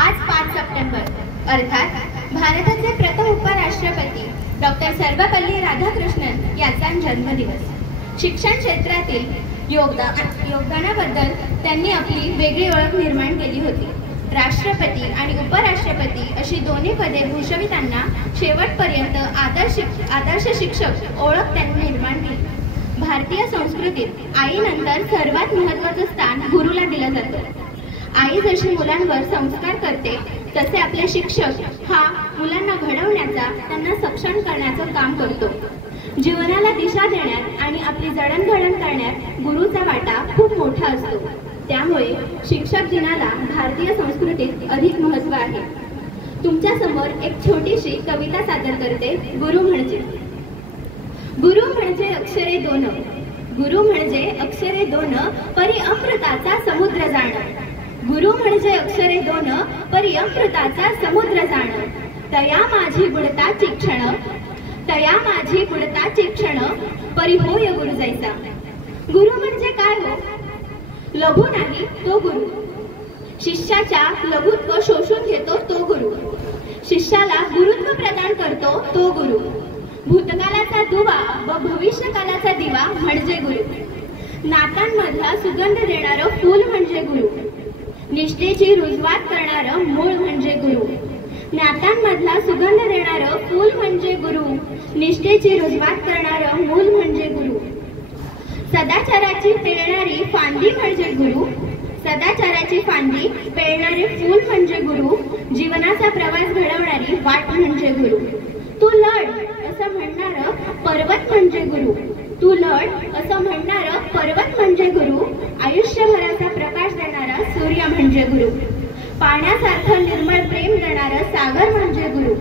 आज 5 सप्टेंबर अर्थात भारताचे प्रथम उपराष्ट्रपती डॉक्टर सर्वपल्ली राधाकृष्णन यांचा जन्मदिवस। शिक्षण क्षेत्रातील योगदानाबद्दल त्यांनी आपली वेगळी ओळख निर्माण केली होती। राष्ट्रपती आणि उपराष्ट्रपती अशी दोन्ही पदे भूषवितांना शेवटपर्यंत आदर्श शिक्षक ओळख त्यांनी निर्माण केली। भारतीय संस्कृतीत आईनंतर सर्वात महत्त्वाचे स्थान गुरुला दिलं जातं। आई जशी मुलांवर संस्कार करते तसे आपले शिक्षक हा मुलांना घडवण्याचा, त्यांना सक्षम करण्याचं काम करतो। जीवनाला दिशा देण्यात आणि आपली जडणघडण करण्यात गुरुचा वाटा खूप मोठा असतो। त्यामुळे शिक्षक दिनाला भारतीय संस्कृतीत अधिक महत्त्व आहे। तुमच्या समोर एक छोटीशी कविता सादर करते। गुरु म्हणजे अक्षरे दोन, गुरु म्हणजे अक्षरे दोन, परी अमृताचा समुद्र जाण। गुरु म्हणजे अक्षरे दोन, परी अमृताचा समुद्र जाण। तया माझी बुडताची क्षण, तया माझी बुडताची क्षण, परी होय गुरु जैसा। गुरु म्हणजे काय हो? लघु नाही तो गुरु। शिष्याच्या लघुत्व शोषून घेतो तो गुरु। शिष्याला गुरुत्व प्रदान करतो तो गुरु। भूतकालाचा दुवा व भविष्यकालाचा दिवा म्हणजे गुरु। नातांमधला सुगंध देणारं फूल म्हणजे गुरु। निष्ठेची रुजवात करणारं मूळ म्हणजे गुरु। नातांमधला सुगंध देणारं फूल म्हणजे गुरु। निष्ठेची रुजवात करणारं मूल म्हणजे गुरु। सदाचाराची पेरणारी फांदी म्हणजे गुरु। सदाचाराची फांदी पेरणारे फूल म्हणजे गुरु। जीवनाचा प्रवास घडवणारी वाट म्हणजे गुरु। तू लढ असं म्हणणारं पर्वत म्हणजे गुरु। तू लढ असं म्हणणारं पर्वत म्हणजे गुरु। आयुष्यभराचा प्रकाश देणारा सूर्य म्हणजे गुरु। पाण्यासारखं निर्मळ प्रेम देणारं सागर म्हणजे गुरु।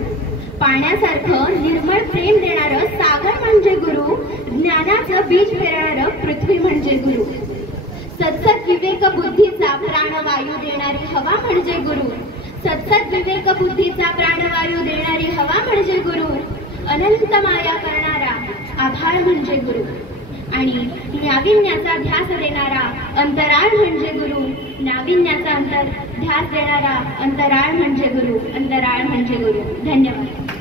पाण्यासारखं निर्मळ प्रेम देणारं सागर म्हणजे गुरु। ज्ञानाचं बीज पेरणारं पृथ्वी म्हणजे गुरु। सत्सत विवेक बुद्धीचा प्राणवायू देणारी हवा म्हणजे गुरु। सत्सत विवेक बुद्धीचा प्राणवायू देणारी हवा म्हणजे गुरु। अनंत माया करणारा आभाळ म्हणजे गुरु। आणि नाविन्याचा ध्यास देणारा अंतराळ म्हणजे गुरु। नाविन्याचा ध्यास देणारा अंतराळ म्हणजे गुरु। अंतराळ म्हणजे गुरु। धन्यवाद।